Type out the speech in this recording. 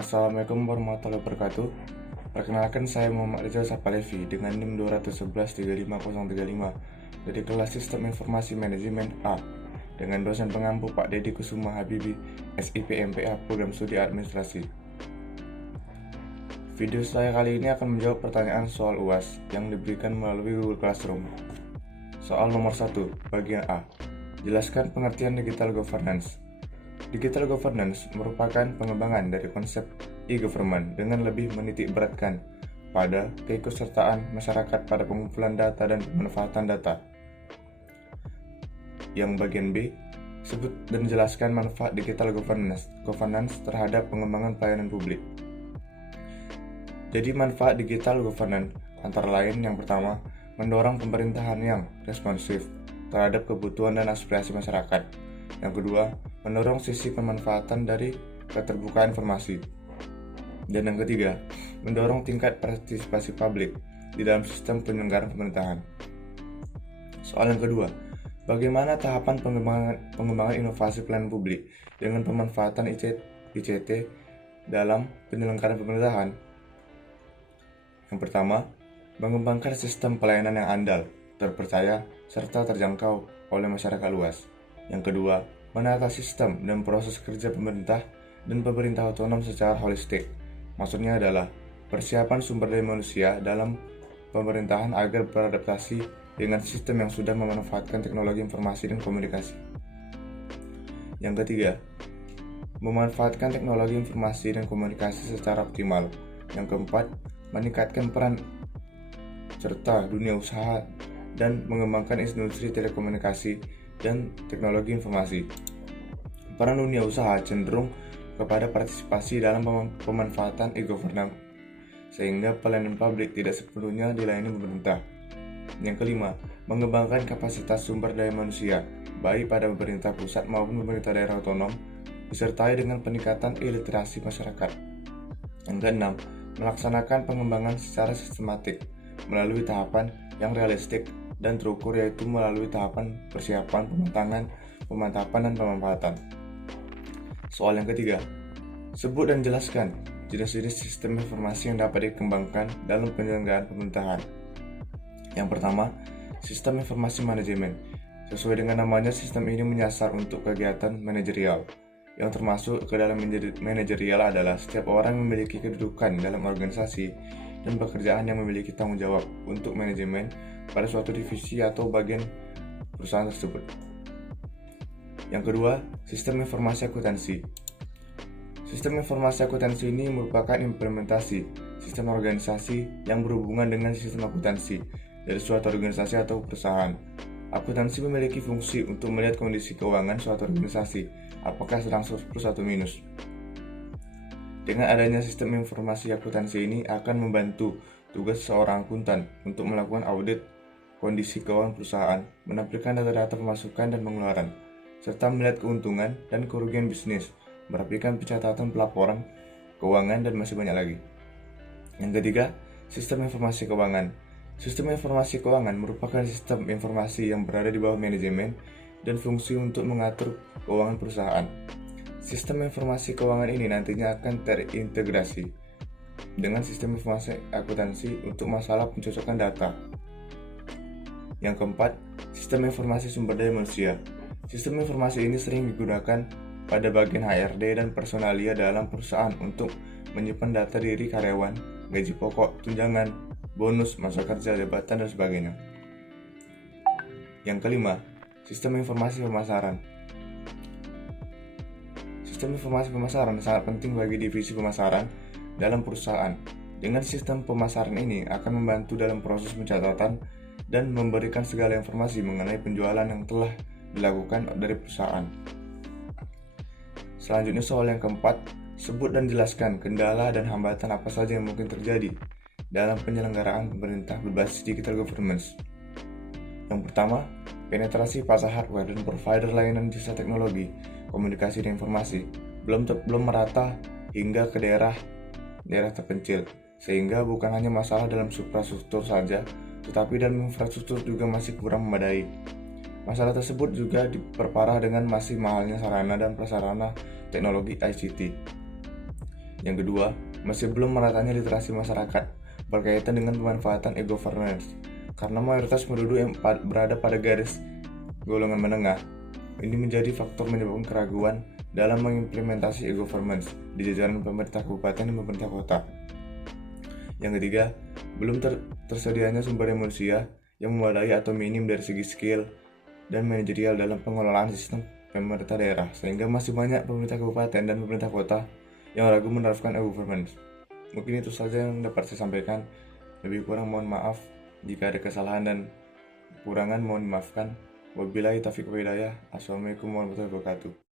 Assalamualaikum warahmatullahi wabarakatuh. Perkenalkan, saya Muhammad Rizal Sapalevi dengan NIM 211 35035 dari kelas Sistem Informasi Manajemen A dengan dosen pengampu Pak Dedi Kusuma Habibi, SIP MPA Program Studi Administrasi. Video saya kali ini akan menjawab pertanyaan soal UAS yang diberikan melalui Google Classroom. Soal nomor 1, bagian A. Jelaskan pengertian digital governance. Digital governance merupakan pengembangan dari konsep e-government dengan lebih menitik beratkan pada keikutsertaan masyarakat pada pengumpulan data dan pemanfaatan data. Yang bagian B, sebut dan jelaskan manfaat digital governance terhadap pengembangan pelayanan publik. Jadi manfaat digital governance antara lain yang pertama, mendorong pemerintahan yang responsif terhadap kebutuhan dan aspirasi masyarakat. Yang kedua, mendorong sisi pemanfaatan dari keterbukaan informasi. Dan yang ketiga, mendorong tingkat partisipasi publik di dalam sistem penyelenggaraan pemerintahan. Soal yang kedua, bagaimana tahapan pengembangan inovasi pelayanan publik dengan pemanfaatan ICT dalam penyelenggaraan pemerintahan? Yang pertama, mengembangkan sistem pelayanan yang andal, terpercaya, serta terjangkau oleh masyarakat luas. Yang kedua, menata sistem dan proses kerja pemerintah dan pemerintah otonom secara holistik. Maksudnya adalah persiapan sumber daya manusia dalam pemerintahan agar beradaptasi dengan sistem yang sudah memanfaatkan teknologi informasi dan komunikasi. Yang ketiga, memanfaatkan teknologi informasi dan komunikasi secara optimal. Yang keempat, meningkatkan peran serta dunia usaha dan mengembangkan industri telekomunikasi dan teknologi informasi. Peran dunia usaha cenderung kepada partisipasi dalam pemanfaatan e-governance, sehingga pelayanan publik tidak sepenuhnya dilayani pemerintah. Yang kelima, mengembangkan kapasitas sumber daya manusia, baik pada pemerintah pusat maupun pemerintah daerah otonom, disertai dengan peningkatan literasi masyarakat. Yang keenam, melaksanakan pengembangan secara sistematik melalui tahapan yang realistik dan terukur, yaitu melalui tahapan persiapan, pemantapan, dan pemanfaatan. Soal yang ketiga, sebut dan jelaskan jenis-jenis sistem informasi yang dapat dikembangkan dalam penyelenggaraan pemerintahan. Yang pertama, sistem informasi manajemen. Sesuai dengan namanya, sistem ini menyasar untuk kegiatan manajerial. Yang termasuk ke dalam manajerial adalah setiap orang memiliki kedudukan dalam organisasi dan pekerjaan yang memiliki tanggung jawab untuk manajemen pada suatu divisi atau bagian perusahaan tersebut. Yang kedua, sistem informasi akuntansi. Sistem informasi akuntansi ini merupakan implementasi sistem organisasi yang berhubungan dengan sistem akuntansi dari suatu organisasi atau perusahaan. Akuntansi memiliki fungsi untuk melihat kondisi keuangan suatu organisasi, apakah sedang surplus atau minus. Dengan adanya sistem informasi akuntansi ini akan membantu tugas seorang akuntan untuk melakukan audit kondisi keuangan perusahaan, menampilkan data-data pemasukan dan pengeluaran, serta melihat keuntungan dan kerugian bisnis, merapikan pencatatan pelaporan keuangan, dan masih banyak lagi. Yang ketiga, sistem informasi keuangan. Sistem informasi keuangan merupakan sistem informasi yang berada di bawah manajemen dan fungsi untuk mengatur keuangan perusahaan. Sistem informasi keuangan ini nantinya akan terintegrasi dengan sistem informasi akuntansi untuk masalah pencocokan data. Yang keempat, sistem informasi sumber daya manusia. Sistem informasi ini sering digunakan pada bagian HRD dan personalia dalam perusahaan untuk menyimpan data diri karyawan, gaji pokok, tunjangan, bonus, masa kerja, jabatan, dan sebagainya. Yang kelima, sistem informasi pemasaran. Sistem informasi pemasaran sangat penting bagi divisi pemasaran dalam perusahaan. Dengan sistem pemasaran ini akan membantu dalam proses pencatatan dan memberikan segala informasi mengenai penjualan yang telah dilakukan dari perusahaan. Selanjutnya, soal yang keempat, sebut dan jelaskan kendala dan hambatan apa saja yang mungkin terjadi dalam penyelenggaraan pemerintah berbasis digital governance. Yang pertama, penetrasi pasar hardware dan provider layanan jasa teknologi, komunikasi dan informasi belum merata hingga ke daerah terpencil, sehingga bukan hanya masalah dalam infrastruktur saja, tetapi dalam infrastruktur juga masih kurang memadai. Masalah tersebut juga diperparah dengan masih mahalnya sarana dan prasarana teknologi ICT. Yang kedua, masih belum meratanya literasi masyarakat berkaitan dengan pemanfaatan e-governance. Karena mayoritas penduduk yang berada pada garis golongan menengah, ini menjadi faktor menyebabkan keraguan dalam mengimplementasi e-governance di jajaran pemerintah kabupaten dan pemerintah kota. Yang ketiga, belum tersedianya sumber daya manusia yang memadai atau minim dari segi skill dan manajerial dalam pengelolaan sistem pemerintah daerah, sehingga masih banyak pemerintah kabupaten dan pemerintah kota yang ragu menerapkan e-governance. Mungkin itu saja yang dapat saya sampaikan. Lebih kurang mohon maaf jika ada kesalahan dan kekurangan, mohon dimaafkan. Wabillahi taufiq wal hidayah. Assalamualaikum warahmatullahi wabarakatuh.